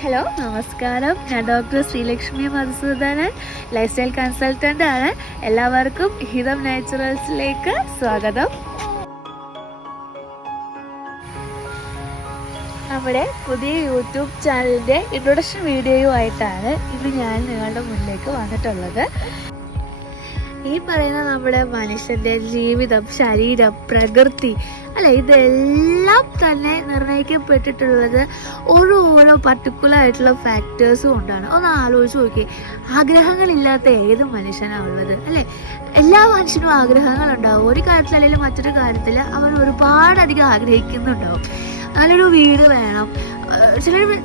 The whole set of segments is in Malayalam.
ഹലോ, നമസ്കാരം. ഞാൻ doctor Sreelakshmi Madhusoodanan, lifestyle consultant ആണ്. എല്ലാവർക്കും ഹിതം നാച്ചുറൽസിലേക്ക് സ്വാഗതം. നമ്മുടെ പുതിയ യൂട്യൂബ് ചാനലിൻ്റെ ഇൻട്രൊഡക്ഷൻ വീഡിയോയുമായിട്ടാണ് ഇന്ന് ഞാൻ നിങ്ങളുടെ മുന്നിലേക്ക് വന്നിട്ടുള്ളത്. ഈ പറയുന്ന നമ്മുടെ മനുഷ്യൻ്റെ ജീവിതം, ശരീരം, പ്രകൃതി അല്ല, ഇതെല്ലാം തന്നെ നിർണ്ണയിക്കപ്പെട്ടിട്ടുള്ളത് ഓരോ പർട്ടിക്കുലർ ആയിട്ടുള്ള ഫാക്ടേഴ്സും കൊണ്ടാണ്. ഒന്ന് ആലോചിച്ച് നോക്കിയേ, ആഗ്രഹങ്ങളില്ലാത്ത ഏത് മനുഷ്യനാണ് ഉള്ളത് അല്ലേ? എല്ലാ മനുഷ്യനും ആഗ്രഹങ്ങളുണ്ടാവും. ഒരു കാര്യത്തിൽ അല്ലെങ്കിൽ മറ്റൊരു കാര്യത്തിൽ അവൻ ഒരുപാടധികം ആഗ്രഹിക്കുന്നുണ്ടാവും. നല്ലൊരു വീട് വേണം.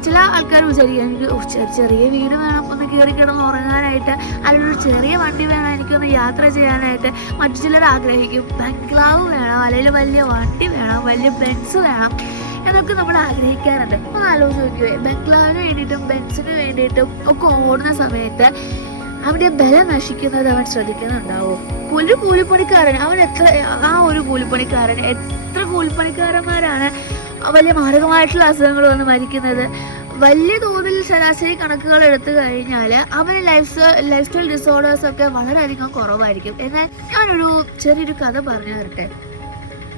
ചില ആൾക്കാർ വിചാരിക്കും എനിക്ക് ചെറിയ വീട് വേണം, ഒന്ന് കയറി കിടന്ന് ഉറങ്ങാനായിട്ട്, അല്ലെങ്കിൽ ചെറിയ വണ്ടി വേണം എനിക്കൊന്ന് യാത്ര ചെയ്യാനായിട്ട്. മറ്റു ചിലർ ആഗ്രഹിക്കും ബംഗ്ലാവ് വേണം, അല്ലെങ്കിൽ വലിയ വണ്ടി വേണം, വലിയ ബെൻസ് വേണം എന്നൊക്കെ നമ്മൾ ആഗ്രഹിക്കാറുണ്ട്. ഒന്ന് ആലോചിച്ച് നോക്കിയേ, ബംഗ്ലാവിന് വേണ്ടിയിട്ടും ബെൻസിന് വേണ്ടിയിട്ടും ഒക്കെ ഓടുന്ന സമയത്ത് അവൻ്റെ ബലം നശിക്കുന്നത് അവൻ ശ്രദ്ധിക്കുന്നുണ്ടാവും. ഒരു കൂലിപ്പണിക്കാരൻ ഒരു കൂലിപ്പണിക്കാരൻ എത്ര കൂലിപ്പണിക്കാരന്മാരാണ് വലിയ മാരകമായിട്ടുള്ള അസുഖങ്ങൾ വന്ന് മരിക്കുന്നത്. വലിയ തോതിൽ ശരാശരി കണക്കുകൾ എടുത്തു കഴിഞ്ഞാൽ അവന് ലൈഫ് സ്റ്റൈൽ ഡിസോർഡേഴ്സ് ഒക്കെ വളരെയധികം കുറവായിരിക്കും. എന്നാൽ ഞാനൊരു ചെറിയൊരു കഥ പറഞ്ഞു തരട്ടെ.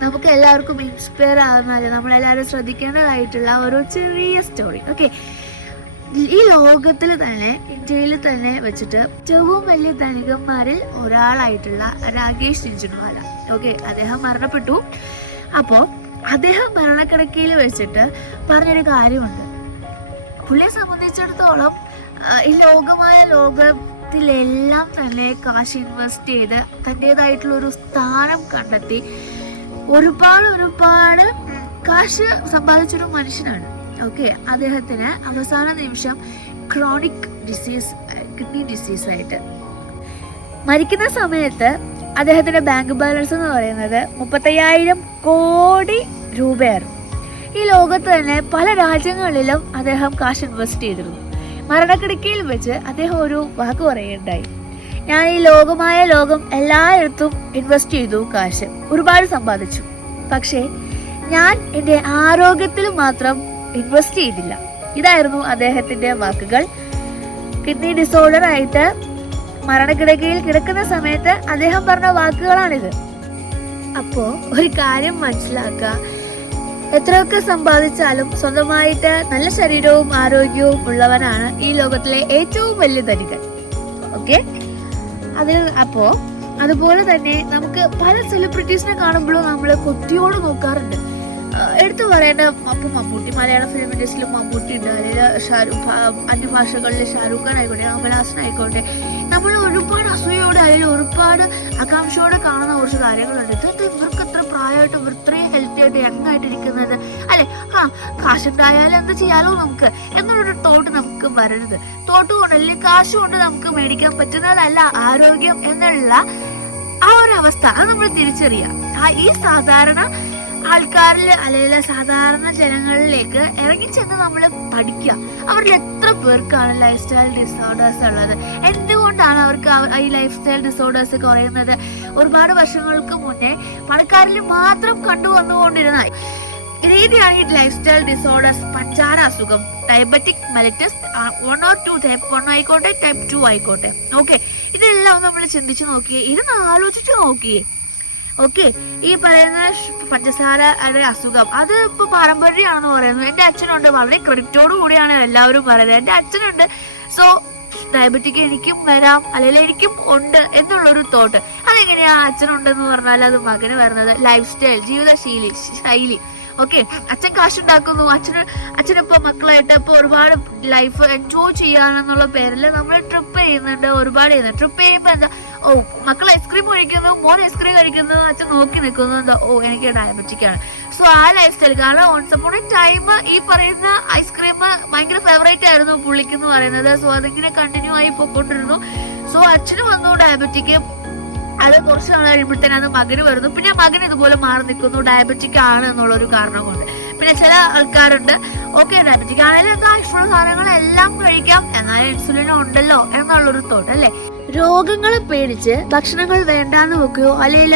നമുക്ക് എല്ലാവർക്കും ഇൻസ്പയർ ആകുന്ന, നമ്മളെല്ലാവരും ശ്രദ്ധിക്കേണ്ടതായിട്ടുള്ള ഒരു ചെറിയ സ്റ്റോറി. ഓക്കെ, ഈ ലോകത്തിൽ തന്നെ, ഇന്ത്യയിൽ തന്നെ വെച്ചിട്ട് ഏറ്റവും വലിയ ധനികന്മാരിൽ ഒരാളായിട്ടുള്ള രാകേഷ് ജിൻജുൻവാല, ഓക്കെ, അദ്ദേഹം മരണപ്പെട്ടു. അപ്പോൾ അദ്ദേഹം മരണക്കിടക്കയിൽ വെച്ചിട്ട് പറഞ്ഞൊരു കാര്യമുണ്ട്. പുള്ളിയെ സംബന്ധിച്ചിടത്തോളം ഈ ലോകത്തിലെല്ലാം തന്നെ കാശ് ഇൻവെസ്റ്റ് ചെയ്ത് തൻ്റെതായിട്ടുള്ളൊരു സ്ഥാനം കണ്ടെത്തി ഒരുപാട് കാശ് സമ്പാദിച്ചൊരു മനുഷ്യനാണ്. ഓക്കെ, അദ്ദേഹത്തിന് അവസാന നിമിഷം ക്രോണിക് ഡിസീസ്, കിഡ്നി ഡിസീസായിട്ട് മരിക്കുന്ന സമയത്ത് അദ്ദേഹത്തിന്റെ ബാങ്ക് ബാലൻസ് എന്ന് പറയുന്നത് 35,000 കോടി രൂപയായിരുന്നു. ഈ ലോകത്ത് തന്നെ പല രാജ്യങ്ങളിലും അദ്ദേഹം കാശ് ഇൻവെസ്റ്റ് ചെയ്തിരുന്നു. മരണക്കിടക്കയിൽ വെച്ച് അദ്ദേഹം ഒരു വാക്ക് പറയുകയുണ്ടായി: ഞാൻ ഈ ലോകം എല്ലായിടത്തും ഇൻവെസ്റ്റ് ചെയ്തു, കാശ് ഒരുപാട് സമ്പാദിച്ചു, പക്ഷേ ഞാൻ എൻ്റെ ആരോഗ്യത്തിൽ മാത്രം ഇൻവെസ്റ്റ് ചെയ്തില്ല. ഇതായിരുന്നു അദ്ദേഹത്തിന്റെ വാക്കുകൾ. കിഡ്നി ഡിസോർഡർ ആയിട്ട് മരണക്കിടക്കയിൽ കിടക്കുന്ന സമയത്ത് അദ്ദേഹം പറഞ്ഞ വാക്കുകളാണിത്. അപ്പോൾ ഒരു കാര്യം മനസ്സിലാക്കുക, എത്രയൊക്കെ സമ്പാദിച്ചാലും സ്വന്തമായിട്ട് നല്ല ശരീരവും ആരോഗ്യവും ഉള്ളവനാണ് ഈ ലോകത്തിലെ ഏറ്റവും വലിയ ധനികൻ. ഓക്കെ, അതുപോലെ തന്നെ നമുക്ക് പല സെലിബ്രിറ്റീസിനെ കാണുമ്പോഴും നമ്മൾ കൊത്തിയോട് നോക്കാറുണ്ട്. എടുത്തു പറയേണ്ട മമ്മൂട്ടി, മലയാള ഫിലിം ഇൻഡസ്ട്രിയിൽ മമ്മൂട്ടി ഉണ്ട്, അല്ലെങ്കിൽ അന്യഭാഷകളിൽ ഷാരൂഖ് ഖാൻ ആയിക്കോട്ടെ, കമൽഹാസൻ ആയിക്കോട്ടെ. നമ്മൾ ഒരുപാട് അസൂയോടെ അല്ലെങ്കിൽ ഒരുപാട് ആകാംക്ഷയോടെ കാണുന്ന കുറച്ച് കാര്യങ്ങളുണ്ട്. ഇവർക്ക് എത്ര പ്രായമായിട്ട് ഇവർ ഇത്രയും ഹെൽത്തി ആയിട്ട് യങ് ആയിട്ടിരിക്കുന്നത് അല്ലെ? കാശുണ്ടായാലും എന്ത് ചെയ്യാലോ നമുക്ക് എന്നുള്ളൊരു തോട്ട് നമുക്ക് വരരുത്. തോട്ട് കൊണ്ട് അല്ലെങ്കിൽ കാശ് കൊണ്ട് നമുക്ക് മേടിക്കാൻ പറ്റുന്നതല്ല ആരോഗ്യം എന്നുള്ള ആ ഒരു അവസ്ഥ. അത് നമ്മൾ തിരിച്ചറിയാം. ഈ സാധാരണ ആൾക്കാരിൽ അല്ലെങ്കിൽ സാധാരണ ജനങ്ങളിലേക്ക് ഇറങ്ങിച്ചെന്ന് നമ്മൾ പഠിക്കുക. അവരിൽ എത്ര പേർക്കാണ് ലൈഫ് സ്റ്റൈൽ ഡിസോർഡേഴ്സ് ഉള്ളത്? എന്തുകൊണ്ടാണ് അവർക്ക് ഈ ലൈഫ് സ്റ്റൈൽ ഡിസോർഡേഴ്സ് കുറയുന്നത്? ഒരുപാട് വർഷങ്ങൾക്ക് മുന്നേ പണക്കാരിൽ മാത്രം കണ്ടുവന്നുകൊണ്ടിരുന്ന രീതിയാണ് ഈ ലൈഫ് സ്റ്റൈൽ ഡിസോർഡേഴ്സ്. പഞ്ചാര അസുഖം, ഡയബറ്റിക് മെലിറ്റസ് 1 or 2, ടൈപ്പ് 1 ആയിക്കോട്ടെ, ടൈപ്പ് 2 ആയിക്കോട്ടെ. ഓക്കെ, ഇതെല്ലാം നമ്മൾ ചിന്തിച്ചു നോക്കിയേ, ഇതൊന്ന് ആലോചിച്ച് നോക്കിയേ. ഓക്കെ, ഈ പറയുന്ന പഞ്ചസാര അസുഖം അത് ഇപ്പൊ പാരമ്പര്യമാണെന്ന് പറയുന്നു. എൻ്റെ അച്ഛനുണ്ട്, വളരെ ക്രെഡിറ്റോട് കൂടിയാണ് എല്ലാവരും പറയുന്നത്. എൻ്റെ അച്ഛനുണ്ട്, സോ ഡയബറ്റിക് എനിക്കും വരാം, അല്ലെങ്കിൽ എനിക്കും ഉണ്ട് എന്നുള്ളൊരു തോട്ട്. അതെങ്ങനെയാ അച്ഛനുണ്ടെന്ന് പറഞ്ഞാൽ അത് മകന് വരുന്നത്? ലൈഫ് സ്റ്റൈൽ, ശൈലി. ഓക്കെ, അച്ഛൻ കാശുണ്ടാക്കുന്നു, അച്ഛനിപ്പോ മക്കളായിട്ട് ഇപ്പൊ ഒരുപാട് ലൈഫ് എൻജോയ് ചെയ്യാനെന്നുള്ള പേരിൽ നമ്മൾ ട്രിപ്പ് ചെയ്യുന്നുണ്ട്, ഒരുപാട് ചെയ്യുന്നുണ്ട്. ട്രിപ്പ് ചെയ്യുമ്പോ എന്താ, മക്കൾ ഐസ്ക്രീം കഴിക്കുന്നു, മോൻ ഐസ്ക്രീം കഴിക്കുന്നു, അച്ഛൻ നോക്കി നിൽക്കുന്നു, എന്താ, എനിക്ക് ഡയബറ്റിക് ആണ്. സോ ആ ലൈഫ് സ്റ്റൈൽ, കാരണം ഓൺസ് അപ്പോൺ എ ടൈം ഈ പറയുന്ന ഐസ്ക്രീം ഭയങ്കര ഫേവറേറ്റ് ആയിരുന്നു പുള്ളിക്കെന്ന് പറയുന്നത്. സോ അതിങ്ങനെ കണ്ടിന്യൂ ആയി പോയിക്കൊണ്ടിരുന്നു. സോ അച്ഛന് വന്നു ഡയബറ്റിക്. അത് കുറച്ച് നാൾ കഴിയുമ്പോഴത്തേനും അത് മകന് വരുന്നു. പിന്നെ മകൻ ഇതുപോലെ മാറി നിൽക്കുന്നു, ഡയബറ്റിക് ആണ് എന്നുള്ളൊരു കാരണം കൊണ്ട്. പിന്നെ ചില ആൾക്കാരുണ്ട്, ഓക്കെ ഡയബറ്റിക് ആണെങ്കിലും എന്താ ഇഷ്ടമുള്ള സാധനങ്ങളെല്ലാം കഴിക്കാം, എന്നാലും ഇൻസുലിൻ ഉണ്ടല്ലോ എന്നുള്ളൊരു തോട്ട് അല്ലേ? രോഗങ്ങളെ പേടിച്ച് ഭക്ഷണങ്ങൾ വേണ്ടാന്ന് വെക്കുകയോ അല്ലെങ്കിൽ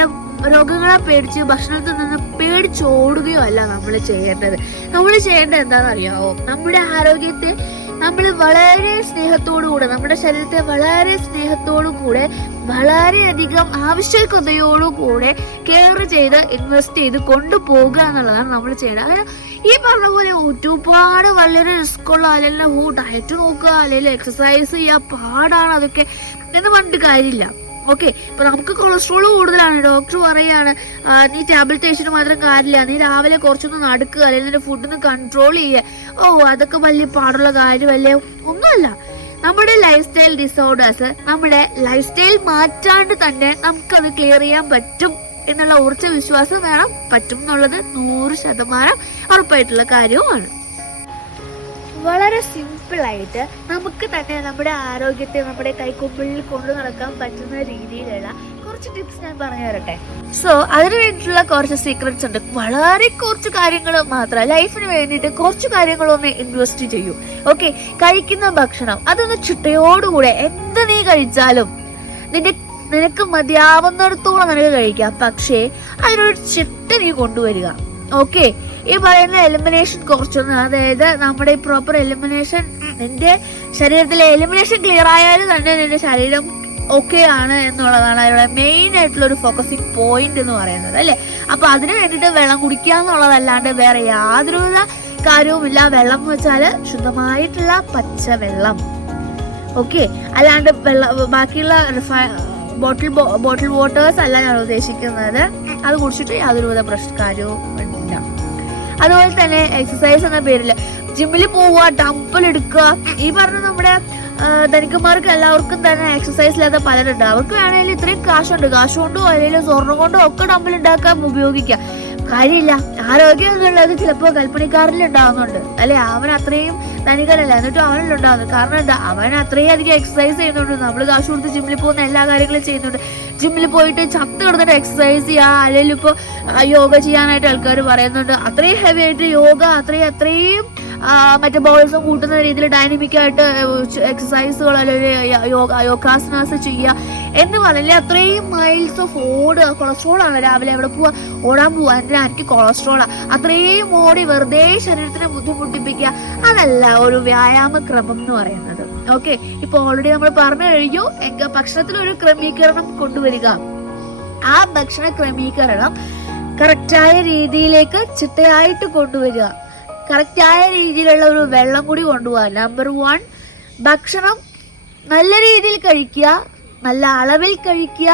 രോഗങ്ങളെ പേടിച്ച് ഭക്ഷണത്തിൽ നിന്ന് പേടിച്ചോടുകയോ അല്ല നമ്മൾ ചെയ്യേണ്ടത്. നമ്മൾ ചെയ്യേണ്ടത് എന്താണെന്ന് അറിയാമോ? നമ്മുടെ ആരോഗ്യത്തെ നമ്മൾ വളരെ സ്നേഹത്തോടുകൂടെ നമ്മുടെ ശരീരത്തെ വളരെ സ്നേഹത്തോടുകൂടെ വളരെയധികം ആവശ്യകതയോടുകൂടെ കെയർ ചെയ്ത് ഇൻവെസ്റ്റ് ചെയ്ത് കൊണ്ടുപോകുക എന്നുള്ളതാണ് നമ്മൾ ചെയ്യേണ്ടത്. അതായത് ഈ പറഞ്ഞ പോലെ ഒരുപാട് വളരെ റിസ്ക്കുള്ള അല്ലെങ്കിൽ ഡയറ്റ് നോക്കുക അല്ലെങ്കിൽ എക്സസൈസ് ചെയ്യുക പാടാണ് അതൊക്കെ എന്ന് പറഞ്ഞിട്ട് കാര്യമില്ല. ഓക്കെ, ഇപ്പൊ നമുക്ക് കൊളസ്ട്രോൾ കൂടുതലാണ്, ഡോക്ടർ പറയാണ് നീ ടാബ്ലറ്റ് കഴിച്ചിട്ട് മാത്രം കാര്യമില്ല, നീ രാവിലെ കുറച്ചൊന്ന് നടക്കുക അല്ലെങ്കിൽ നിന്റെ ഫുഡൊന്ന് കൺട്രോൾ ചെയ്യുക. അതൊക്കെ വലിയ പാടുള്ള കാര്യമല്ലേ? ഒന്നുമല്ല. നമ്മുടെ ലൈഫ് സ്റ്റൈൽ ഡിസോർഡേഴ്സ് നമ്മുടെ ലൈഫ് സ്റ്റൈൽ മാറ്റാണ്ട് തന്നെ നമുക്കത് ക്ലിയർ ചെയ്യാൻ പറ്റും എന്നുള്ള ഉറച്ച വിശ്വാസം വേണം. പറ്റും എന്നുള്ളത് 100% ഉറപ്പായിട്ടുള്ള കാര്യവുമാണ്. വളരെ സിമ്പിളായിട്ട് നമുക്ക് തന്നെ നമ്മുടെ ആരോഗ്യത്തെ നമ്മുടെ കൈക്കൊമ്പിളിൽ കൊണ്ടു നടക്കാൻ പറ്റുന്ന രീതിയിലുള്ള കുറച്ച് ടിപ്സ് ഞാൻ പറഞ്ഞു തരട്ടെ. സോ അതിന് വേണ്ടിയിട്ടുള്ള കുറച്ച് സീക്രട്സ് ഉണ്ട്. വളരെ കുറച്ച് കാര്യങ്ങൾ മാത്രം ലൈഫിന് വേണ്ടിയിട്ട് കുറച്ച് കാര്യങ്ങളൊന്ന് ഇൻവെസ്റ്റ് ചെയ്യൂ. ഓക്കെ, കഴിക്കുന്ന ഭക്ഷണം അതൊന്ന് ചിട്ടയോടുകൂടെ എന്ത് നീ കഴിച്ചാലും നിനക്ക് മതിയാവുന്നിടത്തോളം നിനക്ക് കഴിക്കാം. പക്ഷേ അതിനൊരു ചിട്ട നീ കൊണ്ടുവരിക. ഓക്കെ, ഈ പറയുന്ന എലിമിനേഷൻ കുറച്ചൊന്ന്, അതായത് നമ്മുടെ ഈ പ്രോപ്പർ എലിമിനേഷൻ, നിന്റെ ശരീരത്തിലെ എലിമിനേഷൻ ക്ലിയർ ആയാലും തന്നെ നിന്റെ ശരീരം ഓക്കെ ആണ് എന്നുള്ളതാണ് അതിനുള്ള മെയിൻ ആയിട്ടുള്ള ഒരു ഫോക്കസിങ് പോയിന്റ് എന്ന് പറയുന്നത്, അല്ലേ? അപ്പൊ അതിന് വേണ്ടിയിട്ട് വെള്ളം കുടിക്കുക എന്നുള്ളതല്ലാണ്ട് വേറെ യാതൊരുവിധ കാര്യവുമില്ല. വെള്ളം എന്ന് വെച്ചാല് ശുദ്ധമായിട്ടുള്ള പച്ചവെള്ളം. ഓക്കെ, അല്ലാണ്ട് ബാക്കിയുള്ള ബോട്ടിൽ വാട്ടേഴ്സ് അല്ല ഞാൻ ഉദ്ദേശിക്കുന്നത്. അത് കുടിച്ചിട്ട് യാതൊരുവിധ കാര്യവും ഇല്ല. അതുപോലെ തന്നെ എക്സസൈസ് എന്ന പേരിൽ ജിമ്മിൽ പോവുക, ഡംബൽ എടുക്കുക. ഈ പറഞ്ഞ നമ്മുടെ ധനികന്മാർക്ക് എല്ലാവർക്കും തന്നെ എക്സസൈസ് ഇല്ലാത്ത പലരുണ്ട്. അവർക്ക് വേണമെങ്കിൽ ഇത്രയും കാശുണ്ട്, കാശ് കൊണ്ടോ അല്ലെങ്കിൽ സ്വർണ്ണം കൊണ്ടോ ഒക്കെ ഡംബൽ ഉണ്ടാക്കാൻ ഉപയോഗിക്കാം. കാര്യമില്ല. ആരോഗ്യം എന്നുള്ളത് ചിലപ്പോൾ കൽപ്പണിക്കാരിൽ ഉണ്ടാവുന്നുണ്ട്, അല്ലെ? അവൻ അത്രയും ധനികനല്ല, എന്നിട്ടും അവനിലുണ്ടാവുന്നത്. കാരണം എന്താ? അവൻ അത്രയും അധികം എക്സസൈസ് ചെയ്യുന്നുണ്ട്. നമ്മൾ കാശ് കൊടുത്ത് ജിമ്മിൽ പോകുന്ന എല്ലാ കാര്യങ്ങളും ചെയ്യുന്നുണ്ട്. ജിമ്മിൽ പോയിട്ട് ചത്ത് കിടന്നിട്ട് എക്സസൈസ് ചെയ്യുക, അല്ലെങ്കിൽ ഇപ്പോൾ യോഗ ചെയ്യാനായിട്ട് ആൾക്കാർ പറയുന്നുണ്ട്. അത്രയും ഹെവി ആയിട്ട് യോഗ, അത്രയും മെറ്റബോളിസം കൂട്ടുന്ന രീതിയിൽ ഡൈനമിക്കായിട്ട് എക്സസൈസുകൾ അല്ലെങ്കിൽ യോഗാസനാസ് ചെയ്യുക എന്ന് പറഞ്ഞാൽ അത്രയും മൈൽസ് ഓഫ് ഓടുക. കൊളസ്ട്രോളാണ്. രാവിലെ എവിടെ പോവുക? ഓടാൻ പോവുക. എന്തിനാ? എനിക്ക് കൊളസ്ട്രോളാണ്. അത്രയും ഓടി വെറുതെ ശരീരത്തിനെ ബുദ്ധിമുട്ടിപ്പിക്കുക, അതല്ല ഒരു വ്യായാമക്രമം എന്ന് പറയുന്നത്. ഓക്കെ, ഇപ്പൊ ഓൾറെഡി നമ്മൾ പറഞ്ഞു കഴിഞ്ഞു. ഭക്ഷണത്തിലൊരു ക്രമീകരണം കൊണ്ടുവരിക. ആ ഭക്ഷണ ക്രമീകരണം കറക്റ്റായ രീതിയിലേക്ക് ചിട്ടയായിട്ട് കൊണ്ടുവരിക. കറക്റ്റായ രീതിയിലുള്ള ഒരു വെള്ളം കൂടി കൊണ്ടുപോകാം. നമ്പർ 1, ഭക്ഷണം നല്ല രീതിയിൽ കഴിക്കുക, നല്ല അളവിൽ കഴിക്കുക,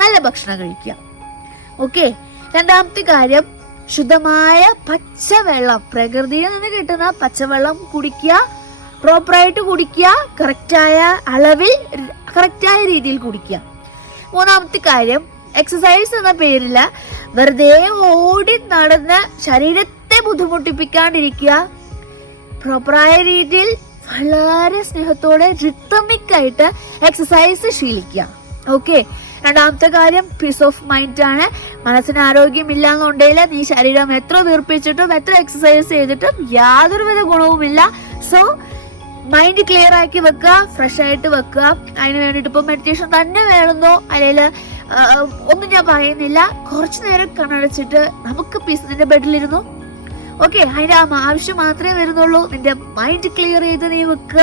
നല്ല ഭക്ഷണം കഴിക്കുക. ഓക്കെ, രണ്ടാമത്തെ കാര്യം ശുദ്ധമായ പച്ചവെള്ളം, പ്രകൃതിയിൽ നിന്ന് കിട്ടുന്ന പച്ചവെള്ളം കുടിക്കുക. പ്രോപ്പറായിട്ട് കുടിക്കുക, കറക്റ്റായ അളവിൽ കറക്റ്റായ രീതിയിൽ കുടിക്കുക. മൂന്നാമത്തെ കാര്യം എക്സസൈസ് എന്ന പേരിൽ വെറുതെ ഓടി നടന്ന് ശരീരത്തെ ബുദ്ധിമുട്ടിപ്പിക്കാണ്ടിരിക്കുക. പ്രോപ്പറായ രീതിയിൽ വളരെ സ്നേഹത്തോടെ റിത്തമിക്കായിട്ട് എക്സസൈസ് ശീലിക്കുക. ഓക്കെ, രണ്ടാമത്തെ കാര്യം പീസ് ഓഫ് മൈൻഡ് ആണ്. മനസ്സിന് ആരോഗ്യമില്ല എന്നുണ്ടെങ്കിൽ നീ ശരീരം എത്ര വീർപ്പിച്ചിട്ടും എത്ര എക്സസൈസ് ചെയ്തിട്ടും യാതൊരുവിധ ഗുണവുമില്ല. സോ മൈൻഡ് ക്ലിയർ ആക്കി വെക്കുക, ഫ്രഷ് ആയിട്ട് വെക്കുക. അതിന് വേണ്ടിയിട്ട് ഇപ്പൊ മെഡിറ്റേഷൻ തന്നെ വേണമെന്നോ അല്ലെങ്കിൽ ഒന്നും ഞാൻ പറയുന്നില്ല. കുറച്ചു നേരം കണ്ണടച്ചിട്ട് നമുക്ക് പീസ് നിന്റെ ബെഡിലിരുന്നു. ഓക്കെ, അതിന്റെ ആവശ്യം മാത്രമേ വരുന്നുള്ളൂ. നിന്റെ മൈൻഡ് ക്ലിയർ ചെയ്ത് നീ വെക്കുക.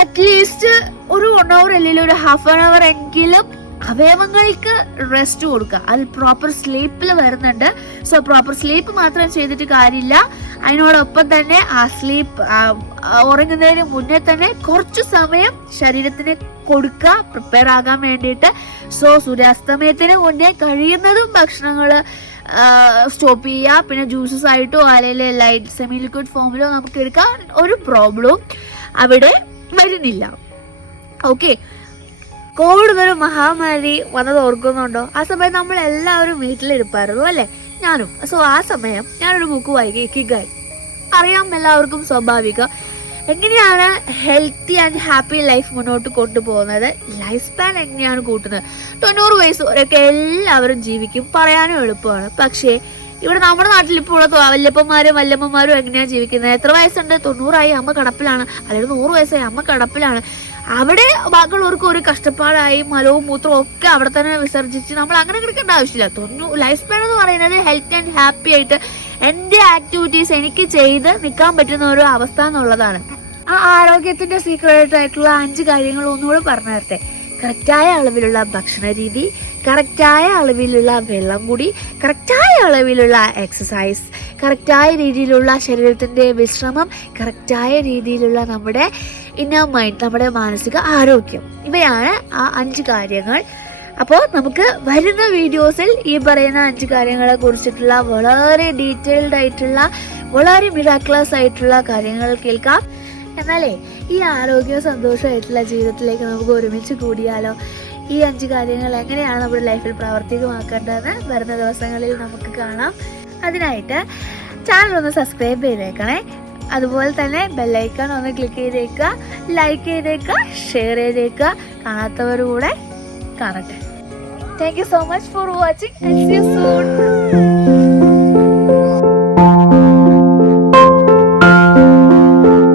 അറ്റ്ലീസ്റ്റ് ഒരു 1 hour അല്ലെങ്കിൽ ഒരു ½ an hour എങ്കിലും അവയവങ്ങൾക്ക് റെസ്റ്റ് കൊടുക്കുക. അത് പ്രോപ്പർ സ്ലീപ്പിൽ വരുന്നുണ്ട്. സോ പ്രോപ്പർ സ്ലീപ്പ് മാത്രം ചെയ്തിട്ട് കാര്യമില്ല. അതിനോടൊപ്പം തന്നെ ആ സ്ലീപ്പ് ഉറങ്ങുന്നതിന് മുന്നേ തന്നെ കുറച്ചു സമയം ശരീരത്തിന് കൊടുക്കുക, പ്രിപ്പയർ ആകാൻ വേണ്ടിയിട്ട്. സോ സൂര്യാസ്തമയത്തിന് മുന്നേ കഴിയുന്നതും ഭക്ഷണങ്ങൾ സ്റ്റോപ്പ് ചെയ്യുക. പിന്നെ ജ്യൂസസ് ആയിട്ടോ അല്ലെങ്കിൽ ലൈറ്റ് സെമി ലിക്വിഡ് ഫോമിലോ നമുക്ക് എടുക്കാൻ ഒരു പ്രോബ്ലവും അവിടെ വരുന്നില്ല. ഓക്കെ, കോവിഡ് ഒരു മഹാമാരി വന്നത് ഓർക്കുന്നുണ്ടോ? ആ സമയത്ത് നമ്മൾ എല്ലാവരും വീട്ടിലിരിപ്പായിരുന്നു, അല്ലേ? ഞാനും. സോ ആ സമയം ഞാനൊരു ബുക്ക് വായിക്കുക, ഇക്കിഗായ്. അറിയാം എല്ലാവർക്കും, സ്വാഭാവികം. എങ്ങനെയാണ് ഹെൽത്തി ആൻഡ് ഹാപ്പി ലൈഫ് മുന്നോട്ട് കൊണ്ടുപോകുന്നത്, ലൈഫ് സ്പാൻ എങ്ങനെയാണ് കൂട്ടുന്നത്. 90 വയസ്സ് വരെയൊക്കെ എല്ലാവരും ജീവിക്കും, പറയാനും എളുപ്പമാണ്. പക്ഷേ ഇവിടെ നമ്മുടെ നാട്ടിൽ ഇപ്പോൾ ഉള്ള വല്യപ്പന്മാരും വല്യമ്മമാരും എങ്ങനെയാണ് ജീവിക്കുന്നത്? എത്ര വയസ്സുണ്ട്? 90 അമ്മ കിടപ്പിലാണ്, അല്ലെങ്കിൽ 100 വയസ്സായി അമ്മ കിടപ്പിലാണ്. അവിടെ ബാക്കിയുള്ളവർക്ക് ഒരു കഷ്ടപ്പാടായി മലവും മൂത്രവും ഒക്കെ അവിടെ തന്നെ വിസർജിച്ച് നമ്മൾ അങ്ങനെ കിടക്കേണ്ട ആവശ്യമില്ല. ലൈഫ് സ്പാൻ എന്ന് പറയുന്നത് ഹെൽത്തി ആൻഡ് ഹാപ്പി ആയിട്ട് എൻ്റെ ആക്ടിവിറ്റീസ് എനിക്ക് ചെയ്ത് നിൽക്കാൻ പറ്റുന്ന ഒരു അവസ്ഥ എന്നുള്ളതാണ്. ആ ആരോഗ്യത്തിൻ്റെ സീക്രട്ട് ആയിട്ടുള്ള 5 കാര്യങ്ങൾ ഒന്നുകൂടെ പറഞ്ഞു തരട്ടെ. കറക്റ്റായ അളവിലുള്ള ഭക്ഷണ രീതി, കറക്റ്റായ അളവിലുള്ള വെള്ളം കുടി, കറക്റ്റായ അളവിലുള്ള എക്സസൈസ്, കറക്റ്റായ രീതിയിലുള്ള ശരീരത്തിൻ്റെ വിശ്രമം, കറക്റ്റായ രീതിയിലുള്ള നമ്മുടെ ഇന്നർ മൈൻഡ്, നമ്മുടെ മാനസിക ആരോഗ്യം. ഇവയാണ് ആ 5 കാര്യങ്ങൾ. അപ്പോൾ നമുക്ക് വരുന്ന വീഡിയോസിൽ ഈ പറയുന്ന 5 കാര്യങ്ങളെ കുറിച്ചിട്ടുള്ള വളരെ ഡീറ്റെയിൽഡ് ആയിട്ടുള്ള, വളരെ മിറാക്ലസ് ആയിട്ടുള്ള കാര്യങ്ങൾ കേൾക്കാം. എന്നാലേ ഈ ആരോഗ്യവും സന്തോഷമായിട്ടുള്ള ജീവിതത്തിലേക്ക് നമുക്ക് ഒരുമിച്ച് കൂടിയാലോ? ഈ 5 കാര്യങ്ങൾ എങ്ങനെയാണ് നമ്മുടെ ലൈഫിൽ പ്രാവർത്തികമാക്കേണ്ടതെന്ന് വരുന്ന ദിവസങ്ങളിൽ നമുക്ക് കാണാം. അതിനായിട്ട് ചാനൽ ഒന്ന് സബ്സ്ക്രൈബ് ചെയ്തേക്കണേ. അതുപോലെ തന്നെ ബെല്ലൈക്കൺ ഒന്ന് ക്ലിക്ക് ചെയ്തേക്കുക, ലൈക്ക് ചെയ്തേക്കുക, ഷെയർ ചെയ്തേക്കുക. കാണാത്തവർ കൂടെ കാണട്ടെ. Thank you so much for watching and see you soon.